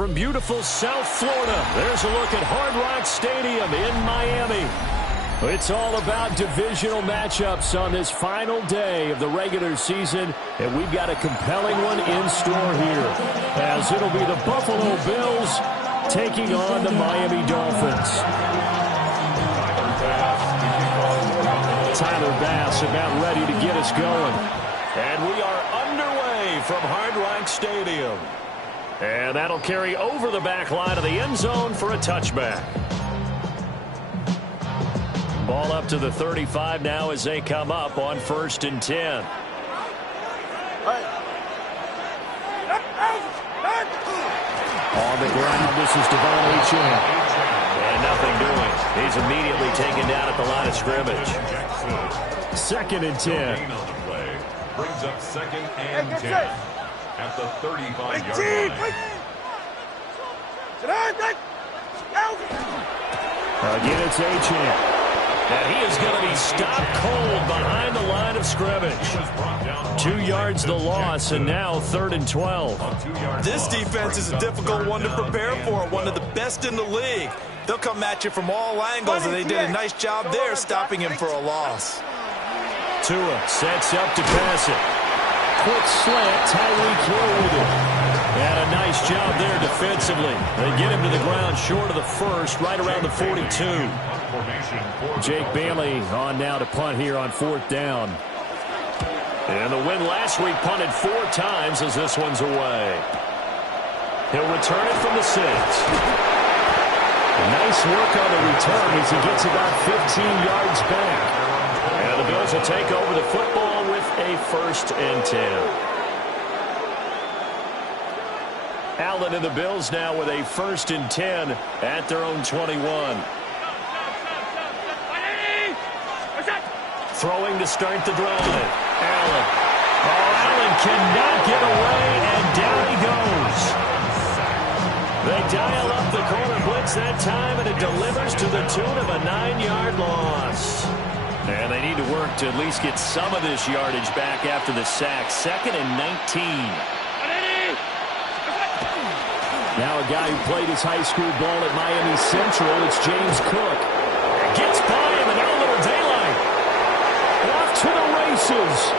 from beautiful South Florida. There's a look at Hard Rock Stadium in Miami. It's all about divisional matchups on this final day of the regular season, and we've got a compelling one in store here, as it'll be the Buffalo Bills taking on the Miami Dolphins. Tyler Bass about ready to get us going. And we are underway from Hard Rock Stadium. And that'll carry over the back line of the end zone for a touchback. Ball up to the 35 now as they come up on 1st and 10. On the ground, this is Devon Achane. And nothing doing. He's immediately taken down at the line of scrimmage. 2nd and 10. Brings up 2nd and 10 at the 35-yard line. Again, it's Achane. And he is going to be stopped cold behind the line of scrimmage. 2 yards the loss, and now 3rd and 12. This defense is a difficult one to prepare for, one of the best in the league. They'll come at you from all angles, and they did a nice job there stopping him for a loss. Tua sets up to pass it. Quick slant, Tyreek Hill with it. And a nice job there defensively. They get him to the ground short of the first, right around the 42. Jake Bailey on now to punt here on 4th down. And the win last week punted 4 times as this one's away. He'll return it from the 6. Nice work on the return as he gets about 15 yards back. And the Bills will take over the football with a 1st and 10. Allen and the Bills now with a 1st and 10 at their own 21. Throwing to start the drive. Allen. Oh, Allen cannot get away, and down he goes. They dial up the corner blitz that time, and it delivers to the tune of a 9-yard loss. And they need to work to at least get some of this yardage back after the sack. 2nd and 19. Now a guy who played his high school ball at Miami Central, it's James Cook. Gets by him, and now a little daylight. Off to the races.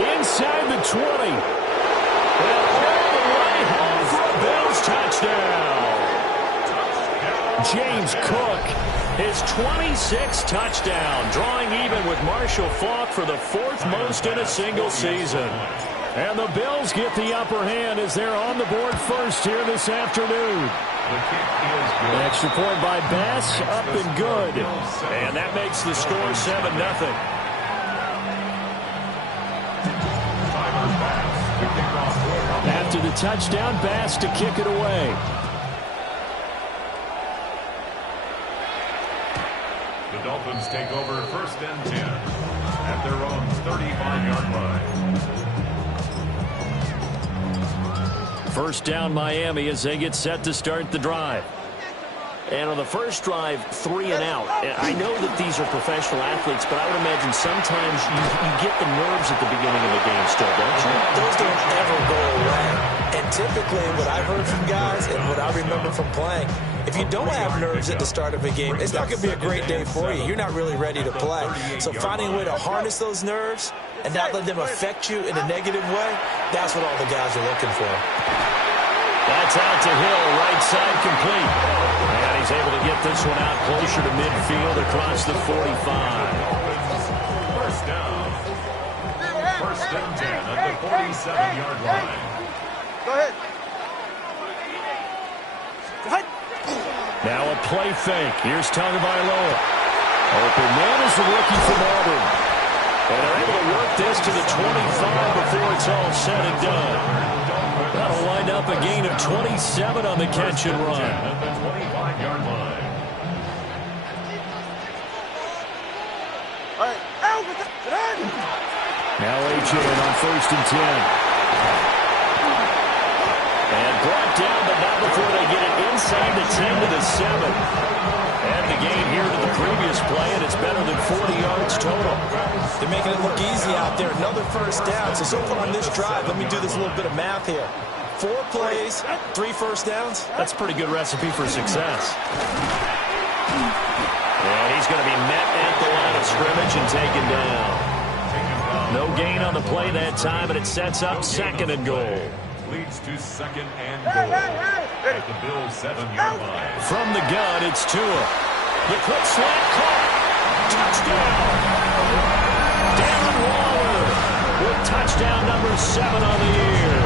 Inside the 20. And all the way home for a Bills touchdown. James Cook, his 26th touchdown, drawing even with Marshall Faulk for the 4th most in a single season. And the Bills get the upper hand as they're on the board first here this afternoon. An extra point by Bass, up and good. And that makes the score 7-0. After the touchdown, Bass to kick it away. The Dolphins take over 1st and 10 at their own 35-yard line. 1st down Miami as they get set to start the drive. And on the first drive, 3 and out. I know that these are professional athletes, but I would imagine sometimes you get the nerves at the beginning of a game still, don't you? Those don't ever go away. And typically what I've heard from guys and what I remember from playing, if you don't have nerves at the start of a game, it's not going to be a great day for you. You're not really ready to play. So finding a way to harness those nerves and not let them affect you in a negative way, that's what all the guys are looking for. That's out to Hill, right side complete. And he's able to get this one out closer to midfield across the 45. 1st down. 1st and 10 at the 47-yard line. Go ahead. Now a play fake. Here's Tagovailoa. Open man is the rookie from Auburn. And they're able to work this to the 25 before it's all said and done. That'll wind up a gain of 27 on the catch and run. At the 25-yard line. All right. Now Achane on 1st and 10. And brought down, but not before they get it inside the 10 to the 7. And the gain here to the previous play, and it's better than 40 yards total. They're making it look easy out there. Another 1st down. So far on this drive, let me do this little bit of math here. 4 plays, 3 first downs. That's a pretty good recipe for success. And he's going to be met at the line of scrimmage and taken down. No gain on the play that time, and it sets up 2nd and goal. Leads to 2nd and goal at the Bills' 7-yard line. From the gun, it's Tua. The quick slant caught. Touchdown. Darren Waller with touchdown number 7 on the year.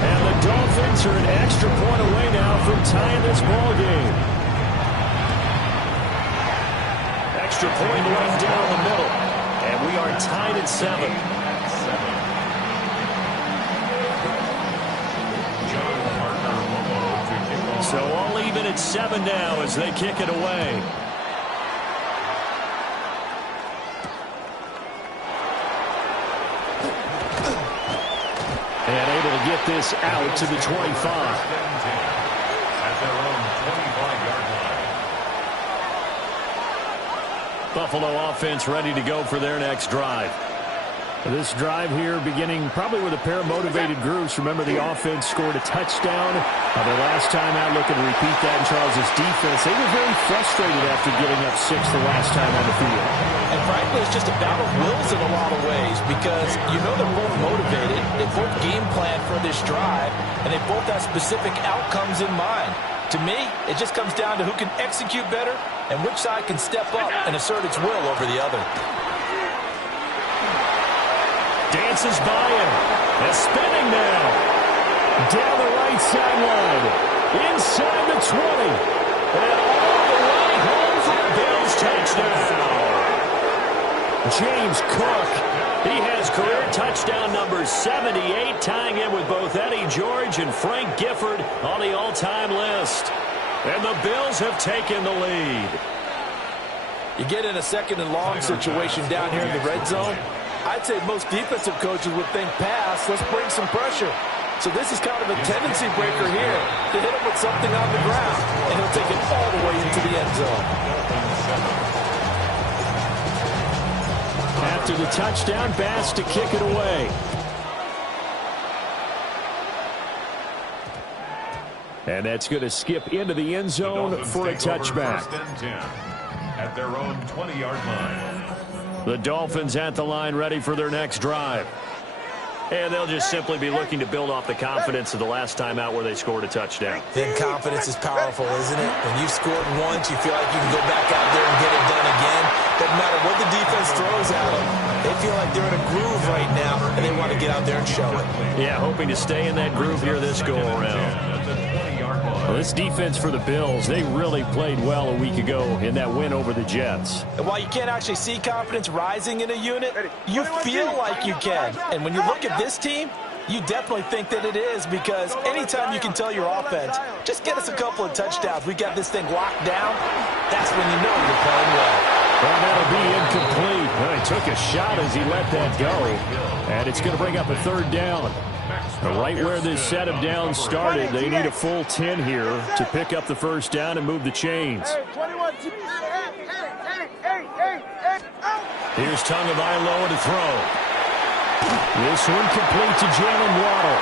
And the Dolphins are an extra point away now from tying this ball game. Extra point left down the middle. And we are tied at 7. So all even at 7 now as they kick it away. And able to get this out to the 25. At their own 25-yard line. Buffalo offense ready to go for their next drive. This drive here beginning probably with a pair of motivated groups. Remember, the offense scored a touchdown. Their last time out, looking to repeat that in Charles' defense. They were very frustrated after giving up 6 the last time on the field. And frankly, it's just a battle of wills in a lot of ways because you know they're both motivated. They both game plan for this drive, and they both have specific outcomes in mind. To me, it just comes down to who can execute better and which side can step up and assert its will over the other. Dances by him. And spinning now. Down the right sideline. Inside the 20. And all the way home for the Bills touchdown. James Cook. He has career touchdown number 78, tying in with both Eddie George and Frank Gifford on the all-time list. And the Bills have taken the lead. You get in a 2nd and long situation down here in the red zone. I'd say most defensive coaches would think pass, let's bring some pressure. So this is kind of a tendency breaker here to hit him with something on the ground, and he'll take it all the way into the end zone. After the touchdown, Bass to kick it away. And that's going to skip into the end zone for a touchback. 1st and 10 at their own 20-yard line. The Dolphins at the line ready for their next drive. And they'll just simply be looking to build off the confidence of the last time out where they scored a touchdown. Then confidence is powerful, isn't it? When you've scored once, you feel like you can go back out there and get it done again. Doesn't matter what the defense throws at them. They feel like they're in a groove right now, and they want to get out there and show it. Yeah, hoping to stay in that groove here this go-around. Well, this defense for the Bills, they really played well a week ago in that win over the Jets. And while you can't actually see confidence rising in a unit, you feel like you can. And when you look at this team, you definitely think that it is, because anytime you can tell your offense, just get us a couple of touchdowns, we got this thing locked down, that's when you know you're playing well. Well, that'll be incomplete. Well, he took a shot as he let that go. And it's going to bring up a 3rd down. Right where this set of downs started, they need a full 10 here to pick up the 1st down and move the chains. Here's Tagovailoa to throw. This one complete to Jalen Waddle.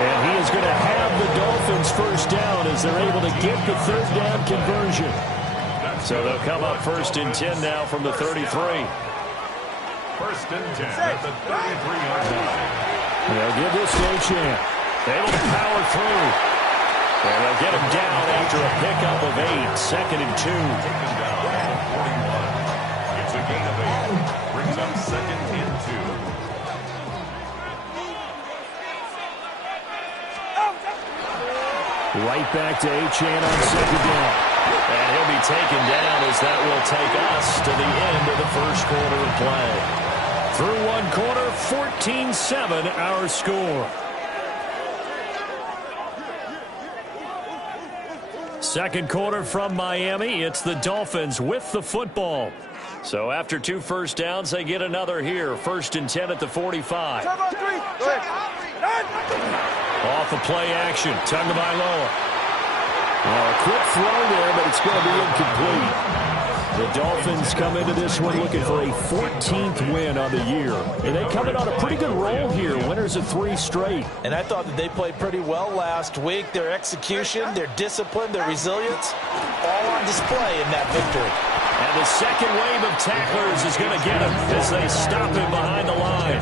And he is going to have the Dolphins 1st down as they're able to get the 3rd down conversion. So they'll come up 1st and 10 now from the 33. 1st and 10 at the 33-yard line. They'll give this to Achane. Able to power through. And they'll get him down after a pickup of 8. 2nd and 2. Taken down at 41. It's a gain of 8. Brings up 2nd and 2. Right back to Achane on 2nd down. And he'll be taken down as that will take us to the end of the 1st quarter of play. Through 1 quarter, 14-7 our score. 2nd quarter from Miami. It's the Dolphins with the football. So after 2 1st downs, they get another here. 1st and 10 at the 45. Off of play action. Tagovailoa. A quick throw there, but it's going to be incomplete. The Dolphins come into this one looking for a 14th win on the year. And they come in on a pretty good roll here, winners of 3 straight. And I thought that they played pretty well last week. Their execution, their discipline, their resilience, all on display in that victory. And the second wave of tacklers is going to get him as they stop him behind the line.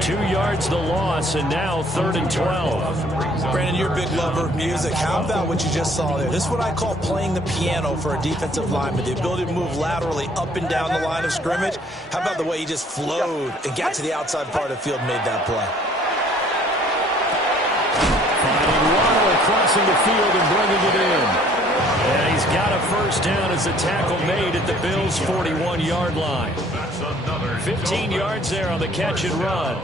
2 yards the loss, and now 3rd and 12. Brandon, you're a big lover of music. How about what you just saw there? This is what I call playing the piano for a defensive lineman, the ability to move laterally up and down the line of scrimmage. How about the way he just flowed and got to the outside part of the field and made that play? Finding Waddle crossing the field and bringing it in. And he's got a first down as the tackle made at the Bills' 41-yard line. 15 yards there on the catch and run.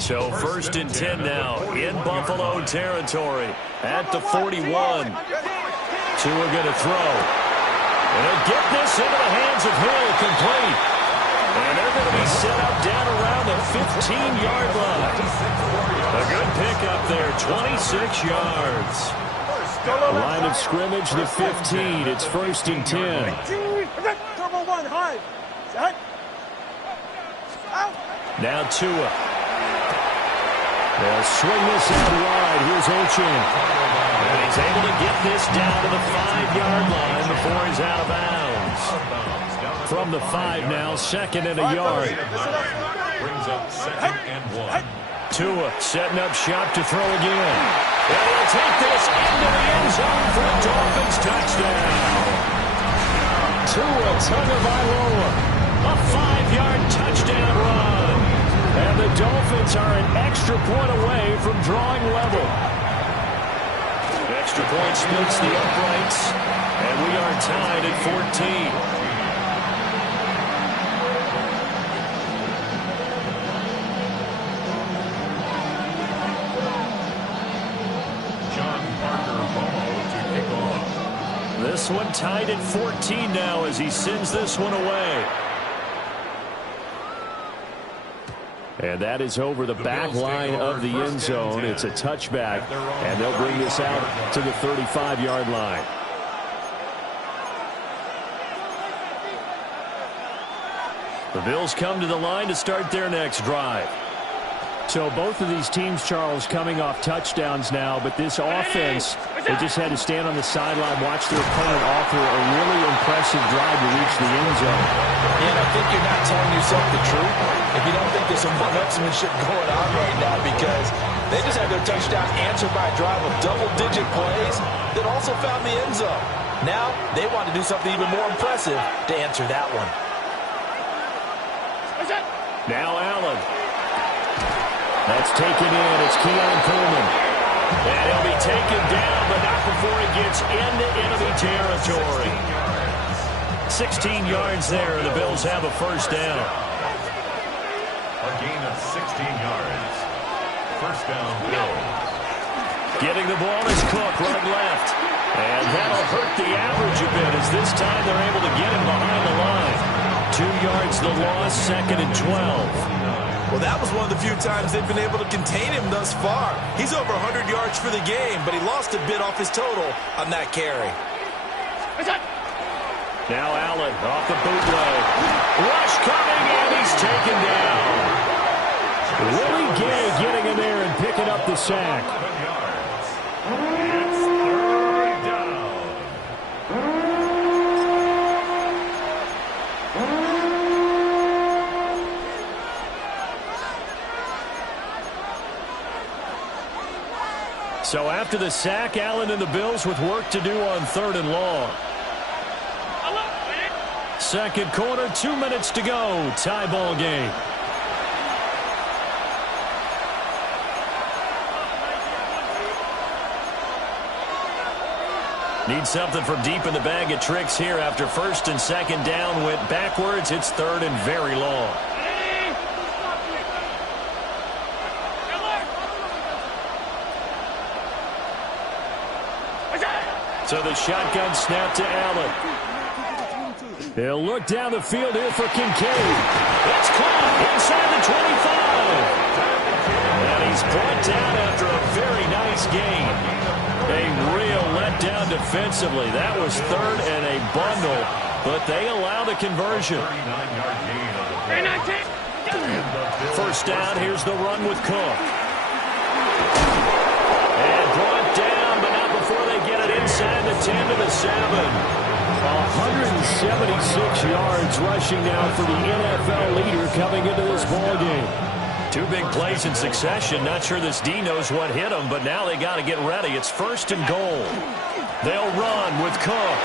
So 1st and 10 now in Buffalo territory at the 41. Tua going to throw. And they'll get this into the hands of Hill, complete. And they're going to be set up down around the 15-yard line. A good pickup there, 26 yards. Line of scrimmage, the 15. It's 1st and 10. Now Tua. They'll swing this out wide. Here's Ochin. And he's able to get this down to the 5-yard line before he's out of bounds. From the 5 now, 2nd and a yard. Brings up 2nd and 1. Tua setting up shop to throw again. And he'll take this into the end zone for a Dolphins touchdown. Tua Tagovailoa, a 5-yard touchdown run. And the Dolphins are an extra point away from drawing level. Extra point splits the uprights, and we are tied at 14. This one tied at 14 now as he sends this one away. And that is over the back line of the end zone. It's a touchback, and they'll bring this out to the 35-yard line. The Bills come to the line to start their next drive. So both of these teams, Charles, coming off touchdowns now, but this offense, they just had to stand on the sideline, watch their opponent offer a really impressive drive to reach the end zone. And I think you're not telling yourself the truth if you don't think there's some one-upsmanship going on right now, because they just had their touchdown answered by a drive of double-digit plays that also found the end zone. Now they want to do something even more impressive to answer that one. Now Allen. That's taken in. It's Keon Coleman. And he'll be taken down, but not before he gets into enemy territory. 16 yards there. The Bills have a first down. A gain of 16 yards. First down, Bills. Getting the ball is Cook, right left. And that'll hurt the average a bit as this time they're able to get him behind the line. 2 yards the loss, 2nd and 12. Well, that was one of the few times they've been able to contain him thus far. He's over 100 yards for the game, but he lost a bit off his total on that carry. Now Allen off the bootleg. Rush coming, and he's taken down. Willie Gay getting in there and picking up the sack. It's 3rd down. So after the sack, Allen and the Bills with work to do on 3rd and long. Second quarter, 2 minutes to go. Tie ball game. Need something from deep in the bag of tricks here after 1st and 2nd down went backwards. It's 3rd and very long. So the shotgun snap to Allen. He'll look down the field here for Kincaid. It's caught inside the 25. And he's brought down after a very nice game. A real letdown defensively. That was 3rd and a bundle. but they allow the conversion. 39-yard gain of the play. First down, here's the run with Cook. And brought down, but not before they get it inside the 10 to the 7. 176 yards rushing now for the NFL leader coming into this ballgame. 2 big plays in succession. Not sure this D knows what hit him, but now they got to get ready. It's 1st and goal. They'll run with Cook.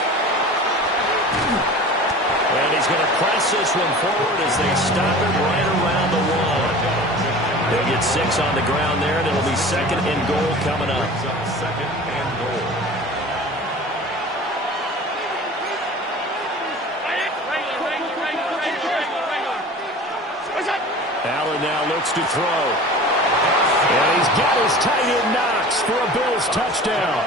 And he's going to press this one forward as they stop him right around the 1. They'll get 6 on the ground there, and it'll be 2nd and goal coming up. 2nd and goal. Allen now looks to throw. And he's got his tight end Knox for a Bills touchdown.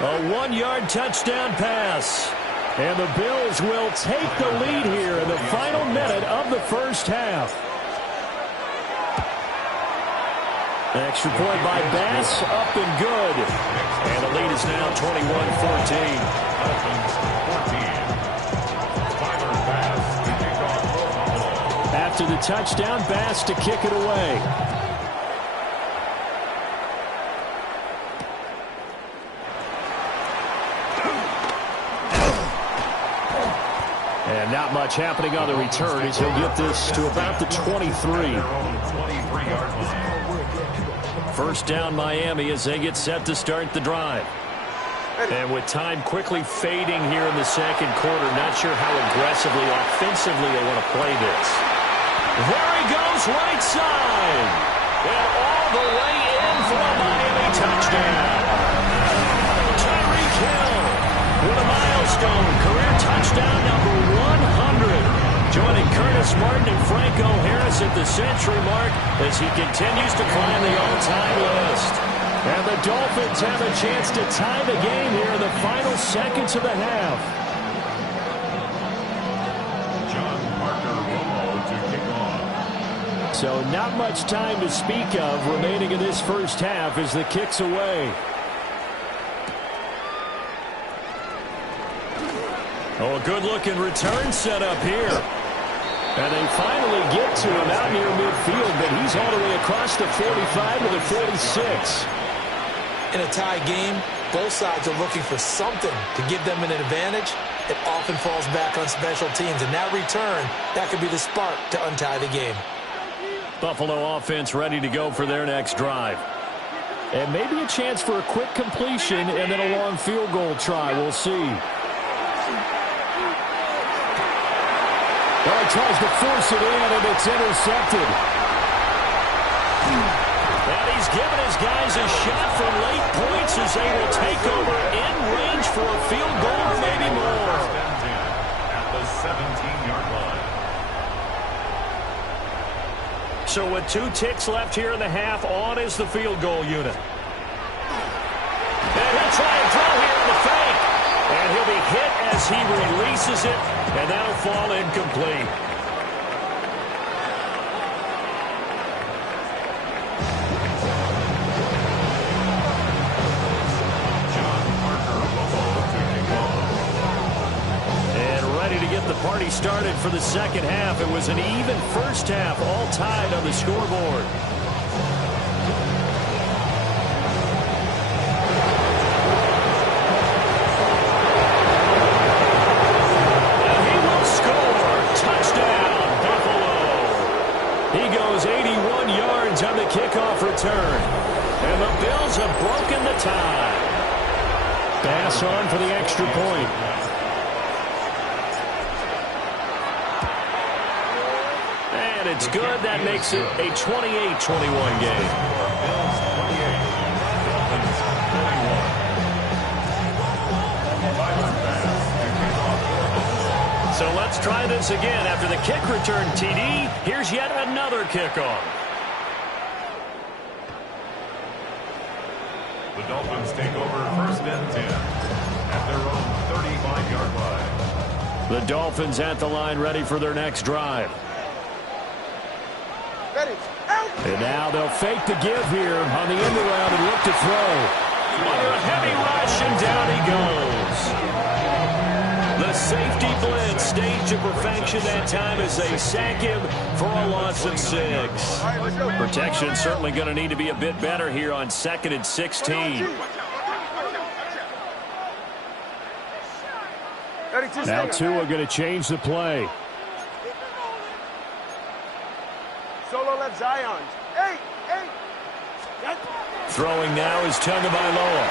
A 1-yard touchdown pass. And the Bills will take the lead here in the final minute of the first half. Extra point by Bass, up and good. And the lead is now 21-14. After the touchdown, Bass to kick it away. And not much happening on the return as he'll get this to about the 23. First down Miami as they get set to start the drive. And with time quickly fading here in the second quarter, not sure how aggressively, offensively they want to play this. There he goes, right side. And all the way in for a Miami touchdown. Tyreek Hill with a milestone career touchdown number 100. Joining Curtis Martin and Franco Harris at the century mark as he continues to climb the all-time list. And the Dolphins have a chance to tie the game here in the final seconds of the half. John Parker Romo to kick off. So not much time to speak of remaining in this first half as the kick's away. Oh, a good-looking return set up here. And they finally get to him out near midfield, but he's all the way across the 45 to the 46. In a tie game, both sides are looking for something to give them an advantage. It often falls back on special teams, and that return, that could be the spark to untie the game. Buffalo offense ready to go for their next drive. And maybe a chance for a quick completion and then a long field goal try. We'll see. Well, he tries to force it in, and it's intercepted. And he's given his guys a shot for late points as they will take over in range for a field goal or maybe more. At the 17-yard line. So with 2 ticks left here in the half, on is the field goal unit. And he'll try and throw here in the fake. And he'll be hit as he releases it, and that'll fall incomplete. The party started for the second half. It was an even first half, all tied on the scoreboard. And he will score. Touchdown, Buffalo. He goes 81 yards on the kickoff return. And the Bills have broken the tie. Bass on for the extra point. It's good. That makes it a 28-21 game. So let's try this again. After the kick return TD, here's yet another kickoff. The Dolphins take over 1st and 10 at their own 35-yard line. The Dolphins at the line ready for their next drive. And now they'll fake the give here on the end around and look to throw. Under a heavy rush, and down he goes. safety blitz staged to perfection that time as they sack him for a loss of 6. Protection certainly going to need to be a bit better here on 2nd and 16. Now Tua going to change the play. Solo left Zion. Hey. Throwing now is Tagovailoa.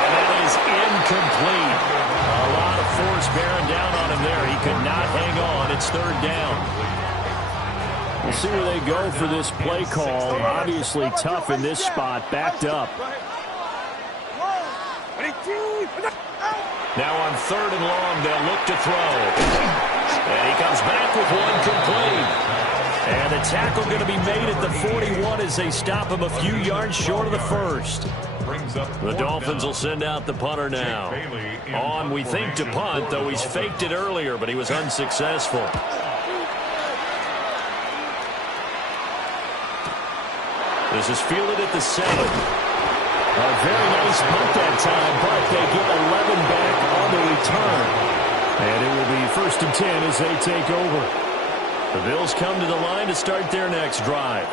And that is incomplete. A lot of force bearing down on him there. He could not hang on. It's 3rd down. We'll see where they go for this play call. Obviously tough in this spot, backed up. Now on 3rd and long, they'll look to throw. And he comes back with one complete. And the tackle going to be made at the 41 as they stop him a few yards short of the 1st. The Dolphins will send out the punter now. On, we think, to punt, though he's faked it earlier, but he was unsuccessful. This is fielded at the 7. A very nice punt that time, but they get 11 back on the return. And it will be 1st and 10 as they take over. The Bills come to the line to start their next drive.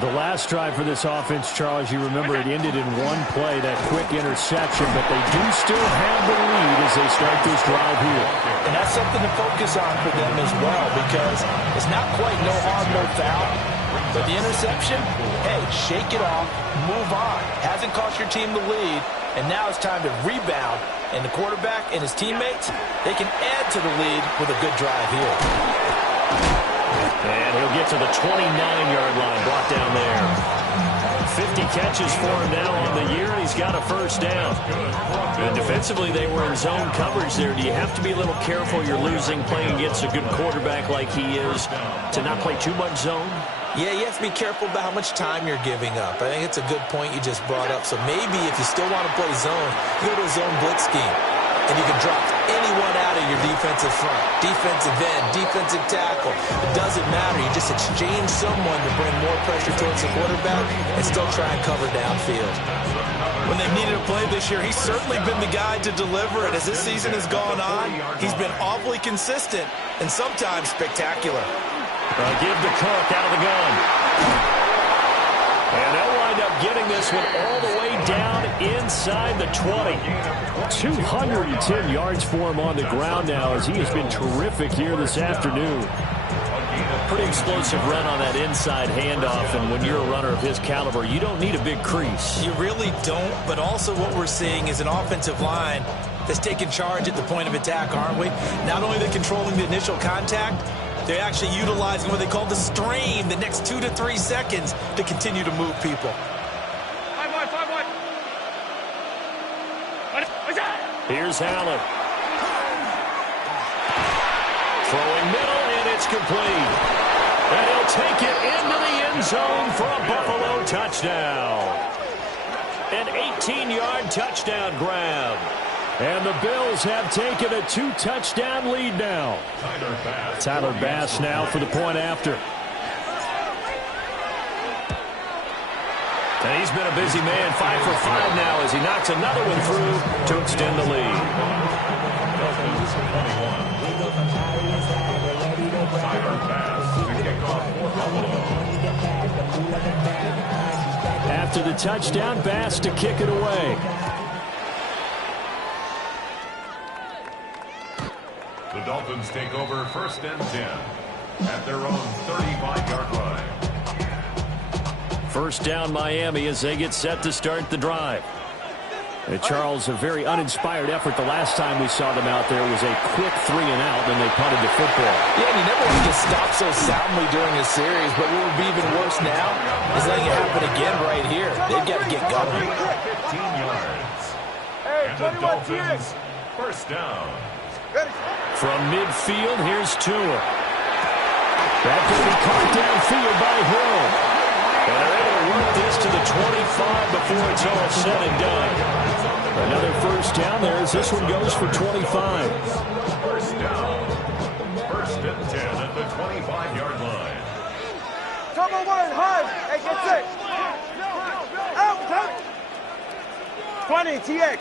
The last drive for this offense, Charles, you remember it ended in one play, that quick interception, but they do still have the lead as they start this drive here. And that's something to focus on for them as well, because it's not quite no harm, no foul. But the interception, hey, shake it off, move on. Hasn't cost your team the lead, and now it's time to rebound. And the quarterback and his teammates, they can add to the lead with a good drive here. And he'll get to the 29-yard line, brought down there. 50 catches for him now on the year, and he's got a 1st down. And defensively, they were in zone coverage there. Do you have to be a little careful? You're losing playing against a good quarterback like he is to not play too much zone? Yeah, you have to be careful about how much time you're giving up. I think it's a good point you just brought up. So maybe if you still want to play zone, you go to a zone blitz scheme. And you can drop anyone out of your defensive front. Defensive end, defensive tackle. It doesn't matter. You just exchange someone to bring more pressure towards the quarterback and still try and cover downfield. When they've needed a play this year, he's certainly been the guy to deliver it. As this season has gone on, he's been awfully consistent and sometimes spectacular. Give to Cook out of the gun. And they'll wind up getting this one all the way down inside the 20. 210 yards for him on the ground now as he has been terrific here this afternoon. Pretty explosive run on that inside handoff, and when you're a runner of his caliber, you don't need a big crease. You really don't, but also what we're seeing is an offensive line that's taking charge at the point of attack, aren't we? Not only are they controlling the initial contact, they're actually utilizing what they call the strain, the next 2 to 3 seconds, to continue to move people. Here's Allen. Throwing middle, and it's complete. And he'll take it into the end zone for a Buffalo touchdown. An 18-yard touchdown grab. And the Bills have taken a 2-touchdown lead now. Tyler Bass now for the point after. And he's been a busy man, 5 for 5 now as he knocks another one through to extend the lead. After the touchdown, Bass to kick it away. The Dolphins take over 1st and 10 at their own 35-yard line. 1st down Miami as they get set to start the drive. Charles, a very uninspired effort. The last time we saw them out there was a quick 3 and out, and they punted the football. Yeah, and you never want to get stopped so soundly during a series, but what would be even worse now is letting it happen again right here. They've got to get going. 15 yards. And the Dolphins 1st down. From midfield, here's Tua. That could be caught downfield by Hill. And they're able to work this to the 25 before it's all said and done. Another 1st down there as this one goes for 25. 1st down. 1st and 10 at the 25-yard line. Double one, hard. Hey, get 6. Out, 20, TX.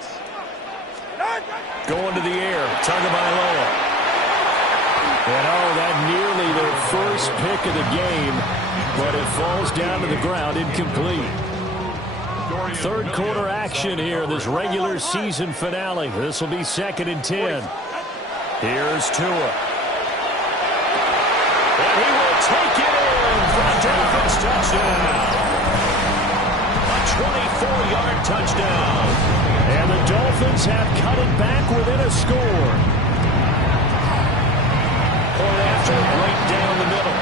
Going to the air. Tagovailoa. And that nearly their first pick of the game, but it falls down to the ground incomplete. Third quarter action here, this regular season finale. This will be 2nd and 10. Here's Tua. And he will take it in for a Dolphins touchdown. A 24-yard touchdown. And the Dolphins have cut it back within a score. Point after, right down the middle.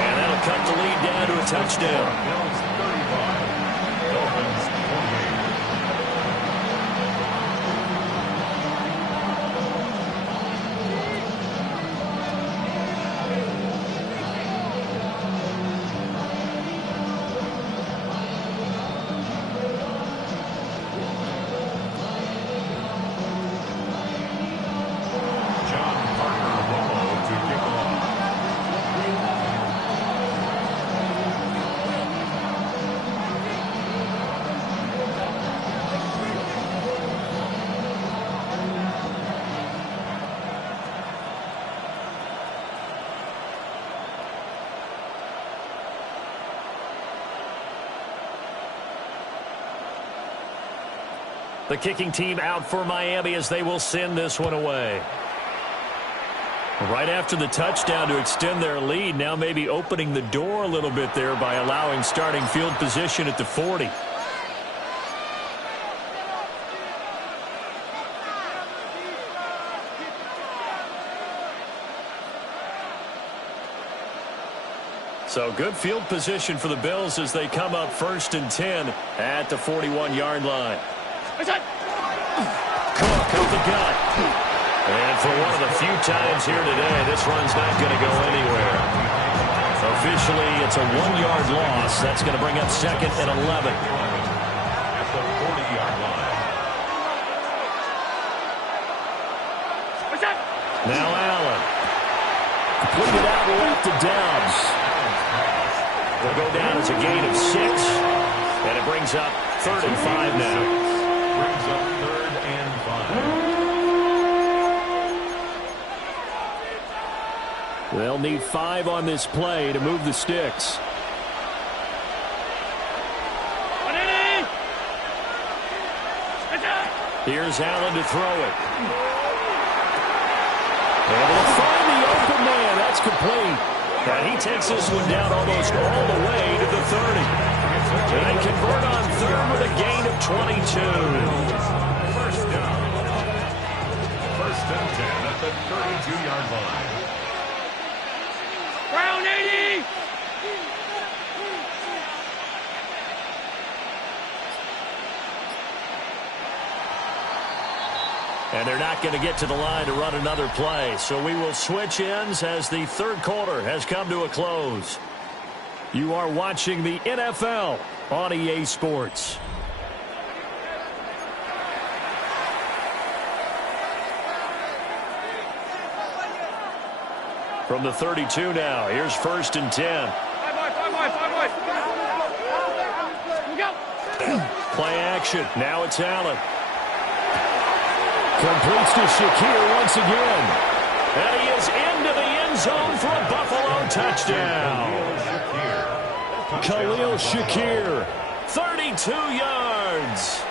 And that'll cut the lead down to a touchdown. Bills 35, Dolphins 28. The kicking team out for Miami as they will send this one away. Right after the touchdown to extend their lead, now maybe opening the door a little bit there by allowing starting field position at the 40. So good field position for the Bills as they come up 1st and 10 at the 41-yard line. Cook with the gun. And for one of the few times here today, this run's not going to go anywhere. Officially, it's a 1-yard loss. That's going to bring up 2nd and 11. At the 40-yard line. Now Allen. Completed out left to Doubs. Will go down as a gain of 6. And it brings up 3rd and 5 now. Brings up 3rd and 5. They'll need 5 on this play to move the sticks. Here's Allen to throw it. Able to find the open man. That's complete. And he takes this one down almost all the way to the 30. And they convert on 3rd with a gain of 22. First down. 1st and 10 at the 32-yard line. Brown 80! And they're not going to get to the line to run another play. So we will switch ends as the 3rd quarter has come to a close. You are watching the NFL on EA Sports. From the 32 now, here's 1st and 10. Play action. Now it's Allen. Completes to Shakir once again. And he is into the end zone for a Buffalo touchdown. Khalil Shakir. 32 yards.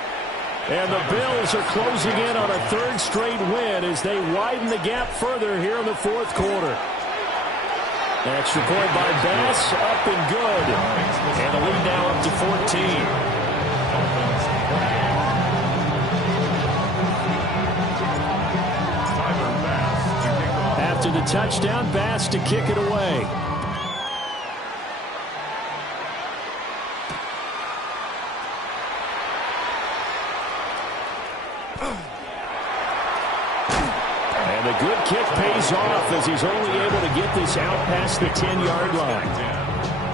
And the Bills are closing in on a 3rd straight win as they widen the gap further here in the 4th quarter. Extra point by Bass, up and good. And the lead now up to 14. After the touchdown, Bass to kick it away. And the good kick pays off as he's only able to get this out past the 10-yard line.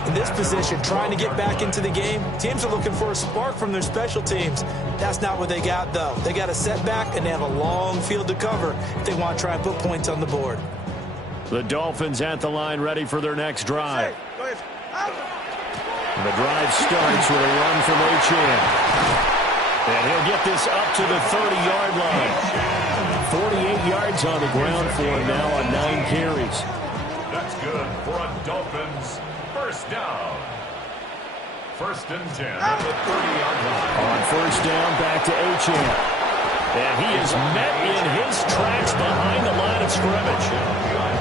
In this position, trying to get back into the game, teams are looking for a spark from their special teams. That's not what they got, though. They got a setback, and they have a long field to cover if they want to try and put points on the board. The Dolphins at the line ready for their next drive. The drive starts with a run from Achane. And he'll get this up to the 30-yard line. 48 yards on the ground for him now on 9 carries. That's good for a Dolphins first down. First and 10 at the 30-yard line. On first down, back to Achane. And he is met in his tracks behind the line of scrimmage.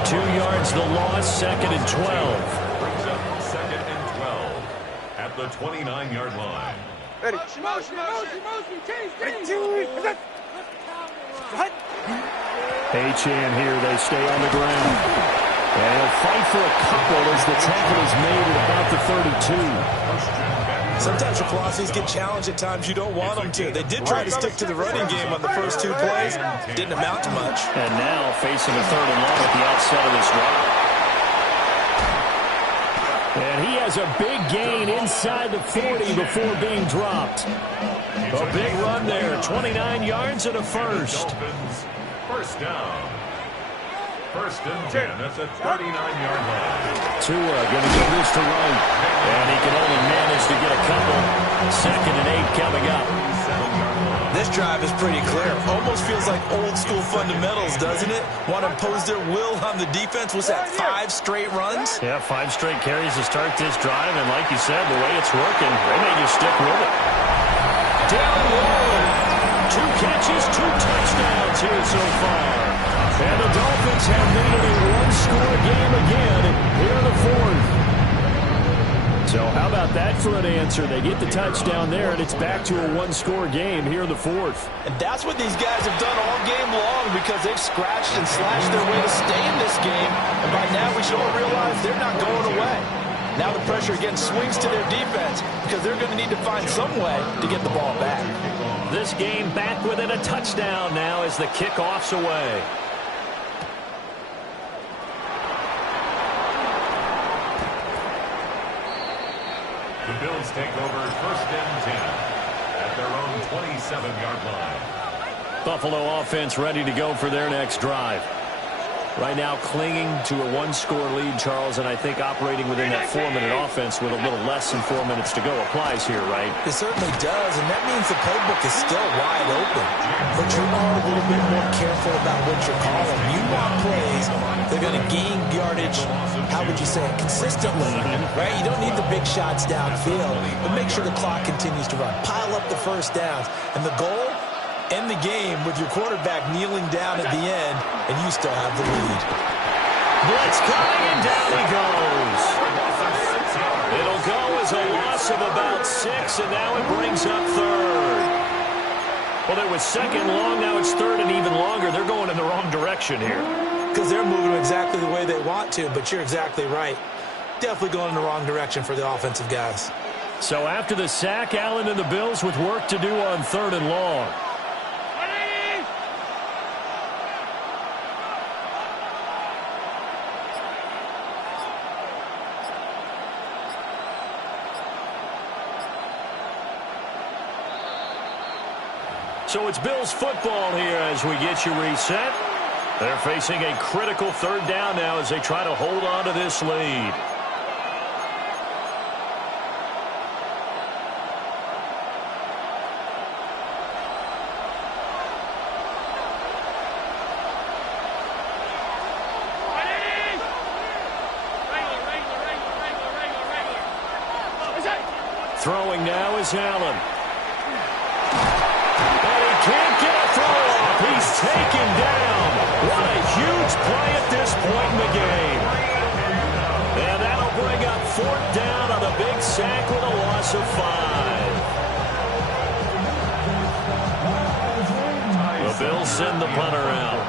2 yards the loss, second and 12. Brings up second and 12 at the 29-yard line. Ready. Achane here, they stay on the ground. And he'll fight for a couple as the tackle is made at about the 32. Sometimes your philosophies get challenged at times you don't want them to. They did try to stick to the running game on the first 2 plays. Didn't amount to much. And now facing a third and long at the outset of this drive. And he has a big gain inside the 40 before being dropped. A big run there, 29 yards and a first. Dolphins first down. First and 10 at the 39-yard line. Tua going to give this to Wright. And he can only manage to get a couple. Second and 8 coming up. This drive is pretty clear. Almost feels like old school fundamentals, doesn't it? Want to impose their will on the defense. Was that 5 straight runs? Yeah, 5 straight carries to start this drive. And like you said, the way it's working, they may just stick with it. Down low. 2 catches, 2 touchdowns here so far. And the Dolphins have made it a one-score game again here in the 4th. So how about that for an answer? They get the touchdown there, and it's back to a one-score game here in the 4th. And that's what these guys have done all game long because they've scratched and slashed their way to stay in this game. And by now we should all realize they're not going away. Now the pressure again swings to their defense because they're going to need to find some way to get the ball back. This game back within a touchdown now as the kickoff's away. The Bills take over first and 10 at their own 27-yard line. Buffalo offense ready to go for their next drive. Right now clinging to a one-score lead, Charles, and I think operating within that 4-minute offense with a little less than 4 minutes to go applies here, right? It certainly does, and that means the playbook is still wide open. But you are a little bit more careful about what you're calling. You want plays they're going to gain yardage, how would you say it, consistently, right? You don't need the big shots downfield, but make sure the clock continues to run. Pile up the first downs, and the goal, end the game with your quarterback kneeling down at the end, and you still have the lead. Blitz coming, and down he goes. It'll go as a loss of about 6, and now it brings up third. Well, it was second long, now it's third and even longer. They're going in the wrong direction here. Because they're moving exactly the way they want to, but you're exactly right. Definitely going in the wrong direction for the offensive guys. So after the sack, Allen and the Bills with work to do on third and long. So it's Bills football here as we get you reset. They're facing a critical third down now as they try to hold on to this lead. Throwing now is Allen. Can't get a throw off. He's taken down. What a huge play at this point in the game. And that'll bring up fourth down on the big sack with a loss of 5. The Bills send the punter out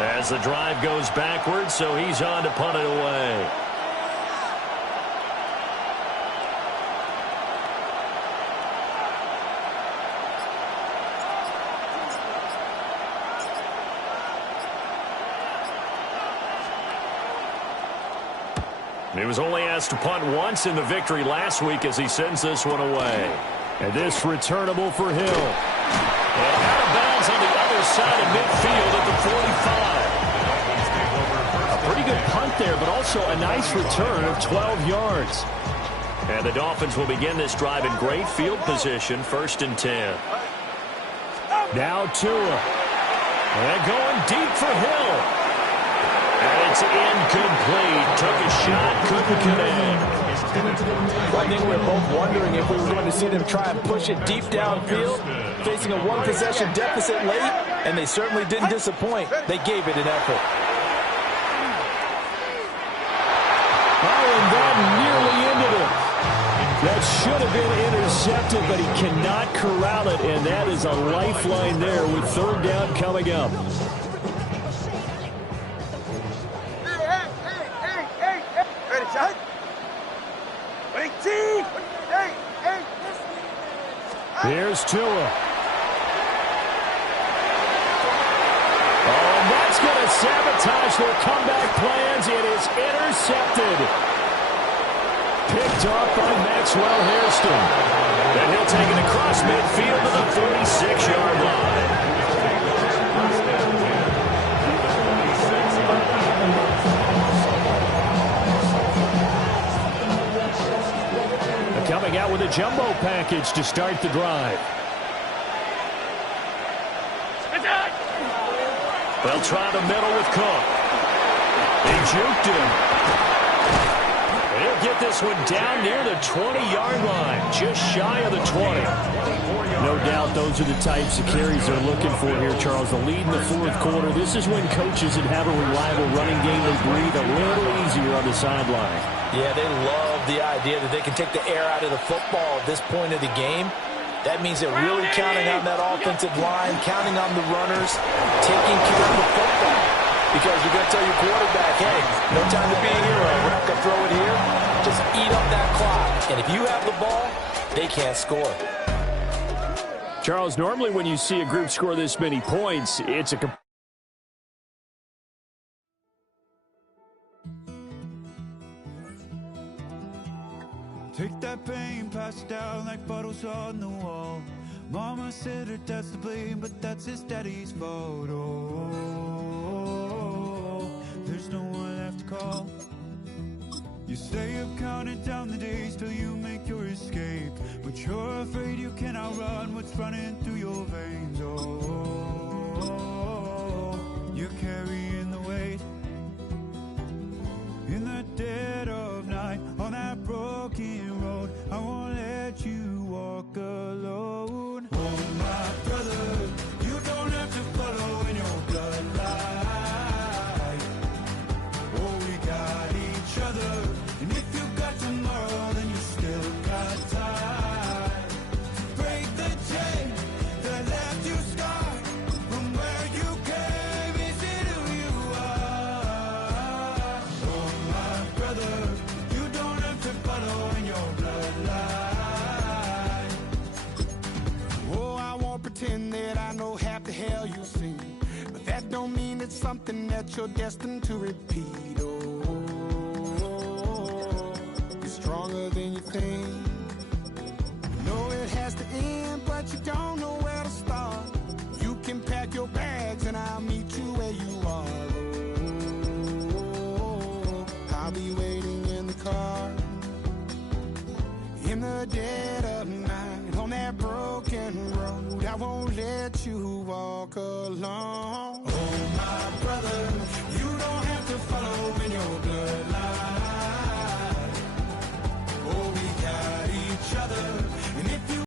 as the drive goes backwards, so he's on to punt it away. He was only asked to punt once in the victory last week as he sends this one away. And this returnable for Hill. And out of bounds on the other side of midfield at the 45. A pretty good punt there, but also a nice return of 12 yards. And the Dolphins will begin this drive in great field position, first and 10. Now Tua. And going deep for Hill. And it's incomplete. Took a shot, couldn't connect. I think we were both wondering if we were going to see them try and push it deep downfield, facing a one-possession deficit late, and they certainly didn't disappoint. They gave it an effort. Oh, and that nearly ended it. That should have been intercepted, but he cannot corral it, and that is a lifeline there with third down coming up. Ready, shot? Here's Tua. Oh, and that's going to sabotage their comeback plans. It is intercepted. Picked off by Maxwell Hairston. And he'll take it across midfield to the 36-yard line. Coming out with a jumbo package to start the drive. They'll try the middle with Cook. They juked him. He'll get this one down near the 20-yard line, just shy of the 20. No doubt those are the types of carries they're looking for here, Charles. The lead in the fourth quarter. This is when coaches that have a reliable running game, they breathe a little easier on the sideline. Yeah, they love the idea that they can take the air out of the football at this point of the game. That means they're really counting on that offensive line, counting on the runners, taking care of the football. Because you're going to tell your quarterback, hey, no time to be a hero. We're not going to throw it here. Just eat up that clock. And if you have the ball, they can't score. Charles, normally when you see a group score this many points, it's a... Take that pain, pass it down like bottles on the wall. Mama said her dad's to blame, but that's his daddy's fault. Oh, there's no one left to call. You stay up counting down the days till you make your escape, but you're afraid you cannot run what's running through your veins. Oh, you're carrying the weight in the dead of night on that broken road. I won't let you walk alone. Oh, my brother, you don't have to follow in your bloodline. Oh, we got each other, and if you got tomorrow, then you still got time to break the chain that left you scarred from where you came into who you are. Oh, my brother, you don't have to follow in your bloodline. Oh, I won't pretend that I know half the hell you've seen, but that don't mean it's something that you're destined to repeat. Oh, you're stronger than you think. You know it has to end, but you don't know where to start. You can pack your bags and I'll meet you where you are. Oh, I'll be waiting in the car in the dead of night on that broken road. I won't let you walk alone.